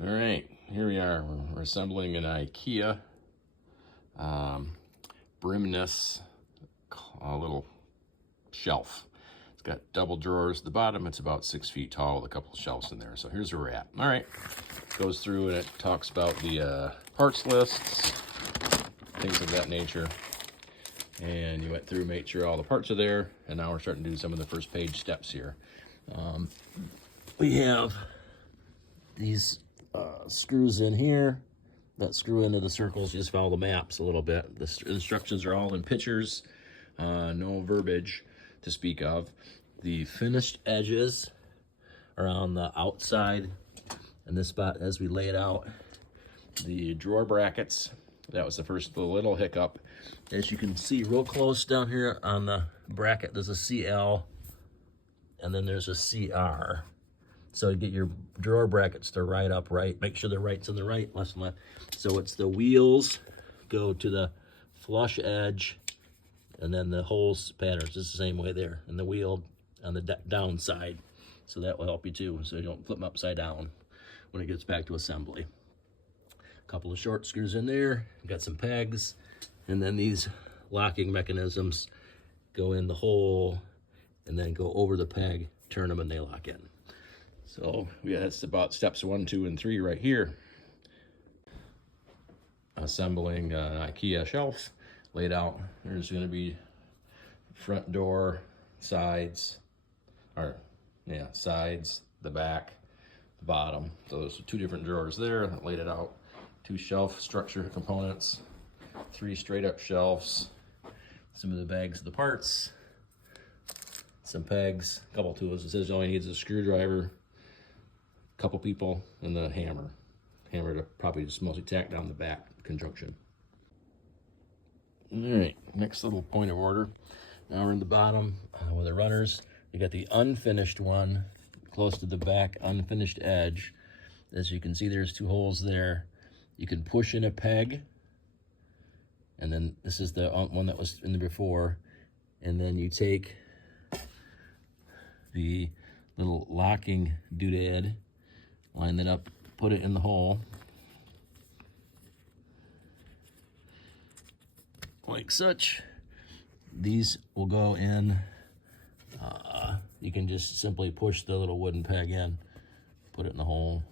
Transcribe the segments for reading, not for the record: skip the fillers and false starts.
All right, here we are. We're assembling an IKEA Brimnes little shelf. It's got double drawers at the bottom. It's about 6 feet tall with a couple of shelves in there. So here's where we're at. All right, goes through and it talks about the parts lists, things of that nature. And you went through, made sure all the parts are there, and now we're starting to do some of the first page steps here. We have these screws in here that screw into the circles. You just follow the maps a little bit. The instructions are all in pictures, no verbiage to speak of. The finished edges are on the outside in this spot as we lay it out. The drawer brackets, that was the first little hiccup. As you can see real close down here on the bracket, there's a CL and then there's a CR. So you get your drawer brackets to right upright. Make sure the right's in the right, left and left. So it's the wheels go to the flush edge, and then the holes patterns is the same way there, and the wheel on the down side. So that will help you too, so you don't flip them upside down when it gets back to assembly. A couple of short screws in there. Got some pegs, and then these locking mechanisms go in the hole, and then go over the peg, turn them, and they lock in. So yeah, that's about steps 1, 2, and 3 right here. Assembling an IKEA shelf laid out. There's going to be front door, sides, sides, the back, the bottom. So there's 2 different drawers there that laid it out. 2 shelf structure components, 3 straight up shelves, some of the bags of the parts, some pegs, a couple tools. It says all he needs is a screwdriver, couple people, and the hammer. Hammer to probably just mostly tack down the back conjunction. All right, next little point of order. Now we're in the bottom with the runners. You got the unfinished one close to the back unfinished edge. As you can see, there's 2 holes there. You can push in a peg, and then this is the one that was in the before, and then you take the little locking doodad, line that up, put it in the hole like such. These will go in. You can just simply push the little wooden peg in, put it in the hole,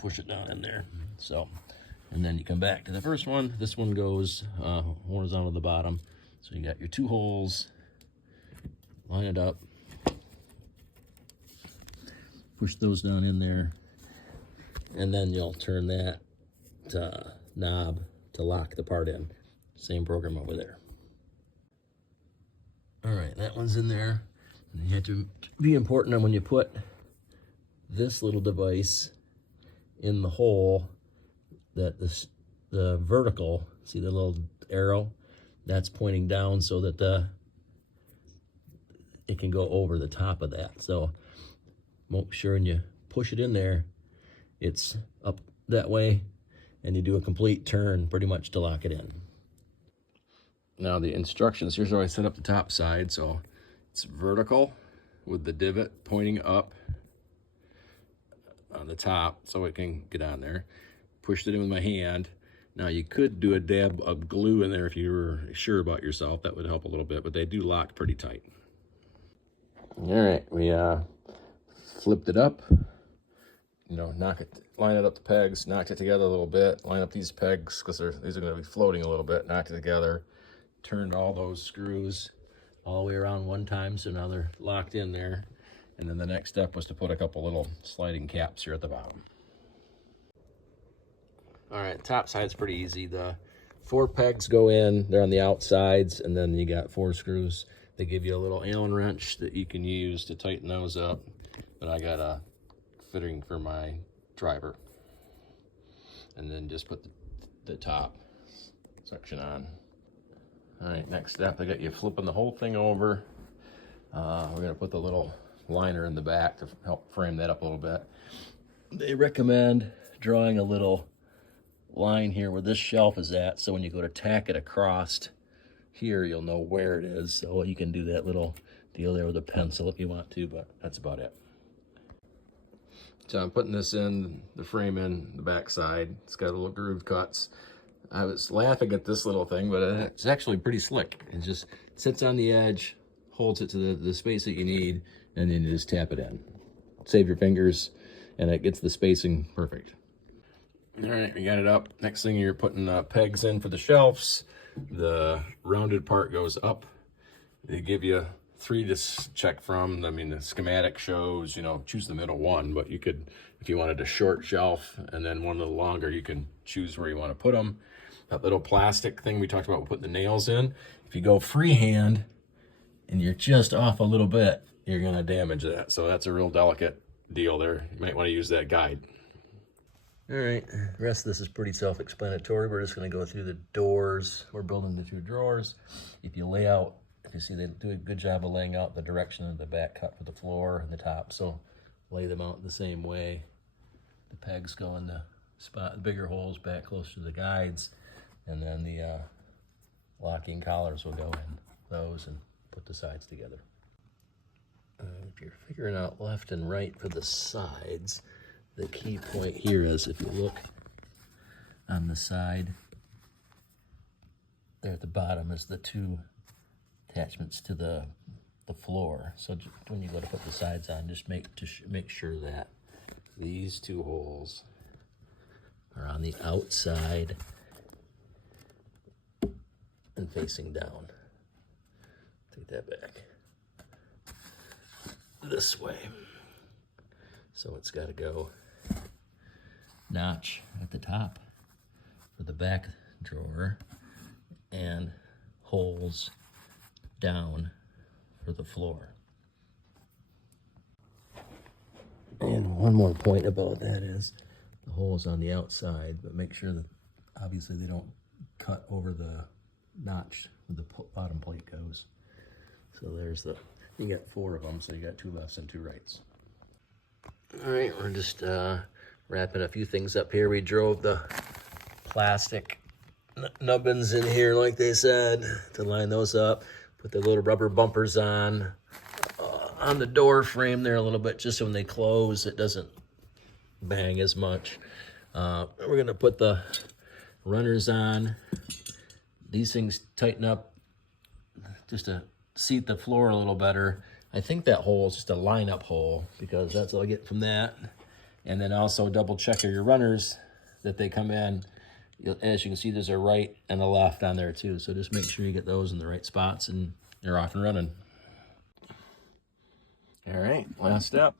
push it down in there. So, and then you come back to the first one. This one goes horizontal to the bottom. So you got your 2 holes, line it up, push those down in there, and then you'll turn that knob to lock the part in. Same program over there. All right, that one's in there. And you have to be important on when you put this little device in the hole, that the vertical, see the little arrow, that's pointing down so that it can go over the top of that. So make sure when you push it in there, it's up that way, and you do a complete turn pretty much to lock it in. Now the instructions, here's how I set up the top side. So it's vertical with the divot pointing up on the top so it can get on there. Pushed it in with my hand. Now you could do a dab of glue in there if you were sure about yourself. That would help a little bit, but they do lock pretty tight. All right, we flipped it up, line it up the pegs, knocked it together a little bit, line up these pegs because these are going to be floating a little bit, knocked it together, turned all those screws all the way around one time, so now they're locked in there. And then the next step was to put a couple little sliding caps here at the bottom. All right, top side's pretty easy. The 4 pegs go in, they're on the outsides, and then you got 4 screws. They give you a little Allen wrench that you can use to tighten those up, but I got a fitting for my driver. And then just put the top section on. All right, next step, I got you flipping the whole thing over. We're gonna put the little liner in the back to help frame that up a little bit. They recommend drawing a little line here where this shelf is at, so when you go to tack it across here, you'll know where it is. So you can do that little deal there with a pencil if you want to, but that's about it. So I'm putting this in, the frame in the back side. It's got little groove cuts. I was laughing at this little thing, but it's actually pretty slick. It just sits on the edge, holds it to the space that you need, and then you just tap it in. Save your fingers, and it gets the spacing perfect. All right, we got it up. Next thing, you're putting pegs in for the shelves. The rounded part goes up. They give you 3 to check from. I mean, the schematic shows, you know, choose the middle one, but you could, if you wanted a short shelf and then one a little longer, you can choose where you want to put them. That little plastic thing we talked about putting the nails in, if you go freehand and you're just off a little bit, you're going to damage that. So that's a real delicate deal there. You might want to use that guide. All right, the rest of this is pretty self-explanatory. We're just going to go through the doors. We're building the 2 drawers. If you lay out, if you see, they do a good job of laying out the direction of the back cut for the floor and the top. So lay them out the same way. The pegs go in the spot, the bigger holes back close to the guides, and then the locking collars will go in those and put the sides together. If you're figuring out left and right for the sides, the key point here is, if you look on the side, there at the bottom is the 2 attachments to the floor. So when you go to put the sides on, just make sure that these 2 holes are on the outside and facing down. Take that back this way. So it's got to go notch at the top for the back drawer and holes down for the floor. And one more point about that is the holes on the outside, but make sure that obviously they don't cut over the notch where the bottom plate goes. So there's you got 4 of them, so you got 2 lefts and 2 rights. All right, we're just wrapping a few things up here. We drove the plastic nubbins in here, like they said, to line those up. Put the little rubber bumpers on the door frame there a little bit, just so when they close, it doesn't bang as much. We're gonna put the runners on. These things tighten up just to seat the floor a little better. I think that hole is just a line-up hole, because that's all I get from that. And then also double check your runners that they come in. As you can see, there's a right and a left on there too. So just make sure you get those in the right spots and you're off and running. All right, last step.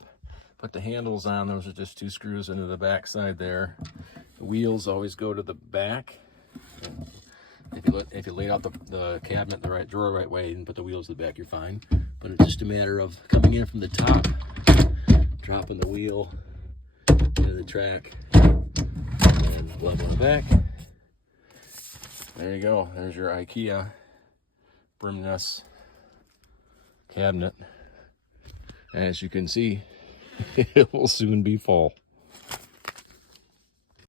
Put the handles on. Those are just 2 screws into the back side there. The wheels always go to the back. If you laid out the cabinet the right drawer right way and put the wheels to the back, you're fine. But it's just a matter of coming in from the top, dropping the wheel into the track, and leveling it back. There you go. There's your IKEA Brimnes cabinet. As you can see, it will soon be full.